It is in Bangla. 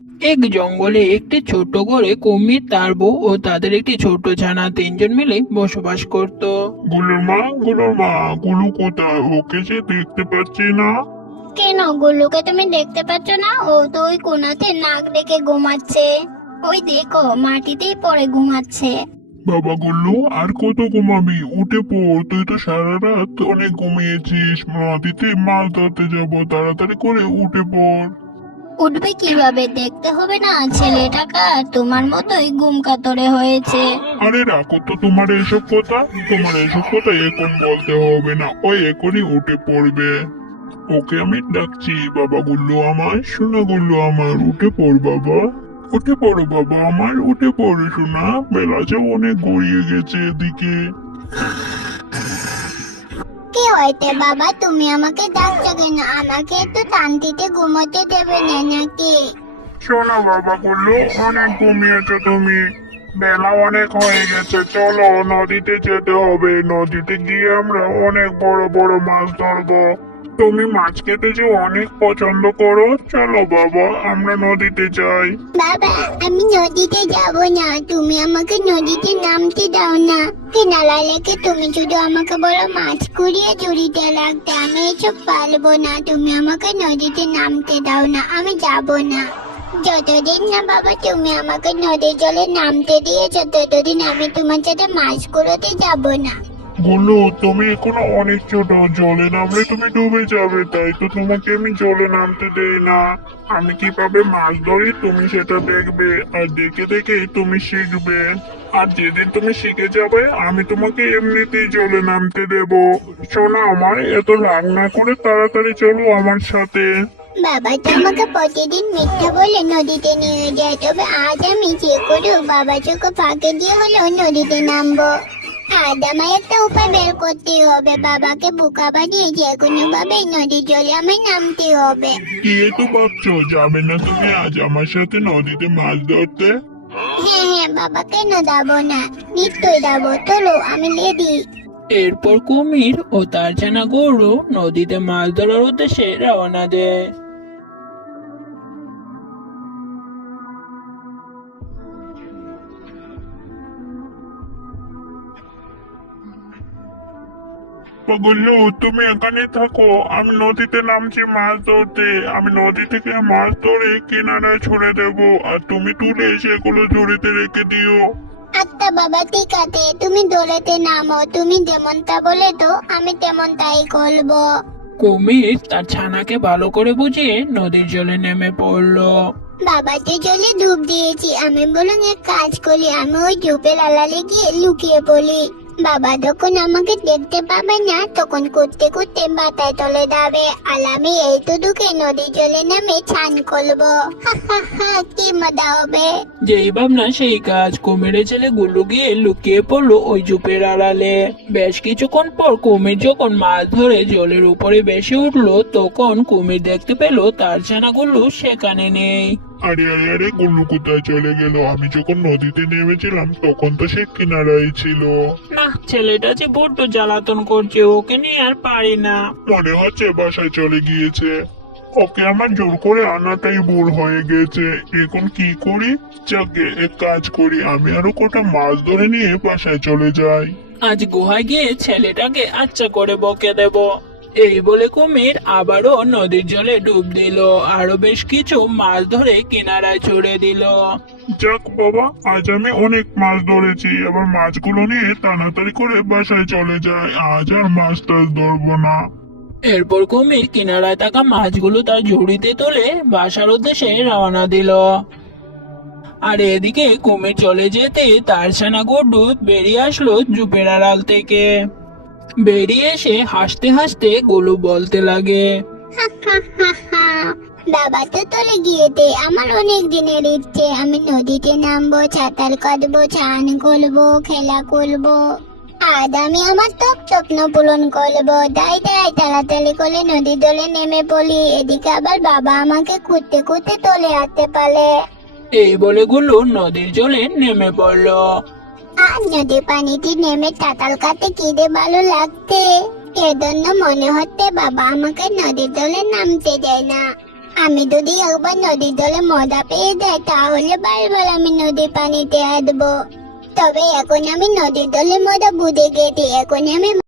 এক জঙ্গলে একটি ছোট্ট ঘরে কুমির, তার বউ ও তাদের একটি ছোট্ট ছানা তিনজন মিলে বসবাস করত। গুলুর মা, গুলু কোথায়? ওকে যে দেখতে পাচ্ছি না। কেন গুল্লুকে তুমি দেখতে পাচ্ছ না? ও তো ওই কোনাতে নাক ডেকে ঘুমাচ্ছে। ওই দেখো মাটিতেই পড়ে ঘুমাচ্ছে। বাবা গুল্লু, আর কত ঘুমাবি? উঠে পড়, তুই তো সারা রাত অনেক ঘুমিয়েছিস। নদীতে মাছ ধরতে যাবো, তাড়াতাড়ি করে উঠে পড়। উঠবে কিভাবে? দেখতে হবে না ছেলেটাকা তোমার মতোই ঘুম কাতরে হয়েছে। আরে রাখো তো তোমার এসব কথা এখন বলতে হবে না। ওই এখনই উঠে পড়বে। ওকে আমি ডাকছি, বাবা গুল্লু আমার, সোনা গুল্লু আমার, উঠে পড় বাবা। উঠে পড়ো বাবা আমার, উঠে পড়ো সোনা, বেলা যে অনেক গড়িয়ে গেছে এদিকে। কি হয়েছে বাবা, তুমি আমাকে ডাকছো কেন? আমাকে একটু শান্তিতে ঘুমোতে দেবে না নাকি? শোনো বাবা গুল্লু, অনেক ঘুমিয়েছো তুমি, বেলা অনেক হয়ে গেছে, চলো নদীতে যেতে হবে। নদীতে গিয়ে আমরা অনেক বড় বড় মাছ ধরবো। তুমি মাছ খেতে যে অনেক পছন্দ করো, চলো বাবা আমরা নদীতে যাই। বাবা, আমি নদীতে যাব না, তুমি আমাকে নদীতে নামতে দাও না। কিনারা লেকে তুমি শুধু আমাকে বলো মাছ কুড়িয়ে ঝুড়িতে রাখতে, আমি এসব পারবো না। তুমি আমাকে নদীতে নামতে দাও না, আমি যাব না। যতদিন না বাবা তুমি আমাকে নদীর জলে নামতে দিয়েছো, ততদিন আমি তোমার সাথে মাছ কুড়োতে যাব না। গুল্লু, তুমি এখনো অনেক ছোট, জলে নামলে তুমি ডুবে যাবে, তাই তো তোমাকে আমি জলে নামতে দেই না। আমি কিভাবে মাছ ধরি তুমি সেটা দেখবে, আর দেখে দেখে তুমি শিখবে। আর যেদিন তুমি শিখে যাবে আমি তোমাকে এমনিতেই জলে নামতে দেব। শোনো আমার, এত রাগ না করে তাড়াতাড়ি চলো আমার সাথে। বাবা তো আমাকে প্রতিদিন মিথ্যা বলে নদীতে নিয়ে যায়, তবে আজ আমি যে করে বাবা চোখে ফাঁকে দিয়ে হলেও নদীতে নামবো। আজ আমায় একটা উপায় বের করতে হবে, বাবাকে বোকা বানিয়ে যে কোনো ভাবে নদীর জলে আমায় নামতে হবে। কি তো ভাবছো, যাবে না তুমি আজ আমার সাথে নদীতে মাছ ধরতে? হ্যাঁ হ্যাঁ বাবা, কেন যাবো না, নিশ্চয়ই যাবো, চলো আমি রেডি। এরপর কুমির ও তার ছানা গরু নদীতে মাছ ধরার উদ্দেশ্যে রওনা দেয়। গুল্লু, তুমি এখানে থাকো, আমি নদীতে নামছি মাছ ধরতে। আমি নদী থেকে মাছ ধরে কিনারায় ছুড়ে দেবো, আর তুমি তুলে সেগুলো ঝুড়িতে রেখে দিও। আচ্ছা বাবা ঠিক আছে, তুমি দৌড়াতে নামো, তুমি যেমনটা বলে তো আমি তেমনটাই করবো। কুমির তার ছানাকে ভালো করে বুঝিয়ে নদীর জলে নেমে পড়লো। বাবাকে জলে ডুব দিয়েছি, আমি বরং এক কাজ করি, আমি ওই ঝোপের আড়ালে গিয়ে লুকিয়ে পড়ি। বাবা যখন আমাকে দেখতে পাবে না, তখন করতে করতে বাতায় তলে যাবে, আর আমি এই তো ঢুকে নদীর জলে নেমে স্নান করবো। হা হা হা, কি মজা হবে। যেই ভাবনা সেই কাজ, কুমিরের ছেলে গুল্লু গিয়ে লুকিয়ে পড়লো ওই ঝোপের আড়ালে। বেশ কিছুক্ষণ পর কুমির যখন মাছ ধরে জলের উপরে ভেসে উঠলো, তখন কুমির দেখতে পেল তার ছানা গুল্লু সেখানে নেই। আরে আরে আরে, গুল্লু কোথায় চলে গেল? আমি যখন নদীতে নেমেছিলাম তখন তো সে কিনারায় ছিল। না, ছেলেটা যে বড্ড জ্বালাতন করছে, ওকে নিয়ে আর পারি না। মনে হচ্ছে বাসায় চলে গিয়েছে। ওকে আমার জোর করে আনাটাই ভুল হয়ে গেছে। এখন কি করি? যাকে এক কাজ করি, আমি আরো কটা মাছ ধরে নিয়ে বাসায় চলে যাই। আজ গুহায় গিয়ে ছেলেটাকে আচ্ছা করে বকে দেব। এই বলে কুমির আবারও নদীর জলে ডুব দিল, আরো বেশ কিছু মাছ ধরে কিনারায় ছুড়ে দিল। যাক বাবা, আজ আমি অনেক মাছ ধরেছি, এবার মাছগুলো নিয়ে তাড়াতাড়ি করে বাসায় চলে যায়। আজ আর মাছ টাছ ধরবো না। এরপর কুমির কিনারায় থাকা মাছগুলো তার ঝুড়িতে তুলে বাসার উদ্দেশ্যে রওনা দিল। আর এদিকে কুমির চলে যেতে তার ছানা গড্ডু বেরিয়ে আসলো ঝোপের আড়াল থেকে। বেরিয়ে এসে হাসতে হাসতে গোলু বলতে লাগে, হা হা হা হা, বাবা তো চলে গিয়েছে, আমার অনেক দিনের ইচ্ছে, আমি নদীতে নামবো, সাঁতার কাটবো, চান করবো, খেলা করবো। আজ আমি আমার সব স্বপ্ন পূরণ করবো। তাই তাই তাড়াতাড়ি করে নদীর জলে নেমে পড়ি, এদিকে আবার বাবা আমাকে খুঁজতে খুঁজতে চলে আসতে পারে। এই বলে গুলু নদীর জলে নেমে পড়লো। আর নদীর পানিতে নেমে সাঁতার কাটতে কি যে ভালো লাগছে। এজন্য মনে হচ্ছে বাবা আমাকে নদীর জলে নামতে দেয় না। আমি যদি একবার নদীর জলে মজা পেয়ে যাই তাহলে বারবার আমি নদীর পানিতে আসবো। তবে এখন আমি নদীর জলে মজা বুঝে গেছি, এখন আমি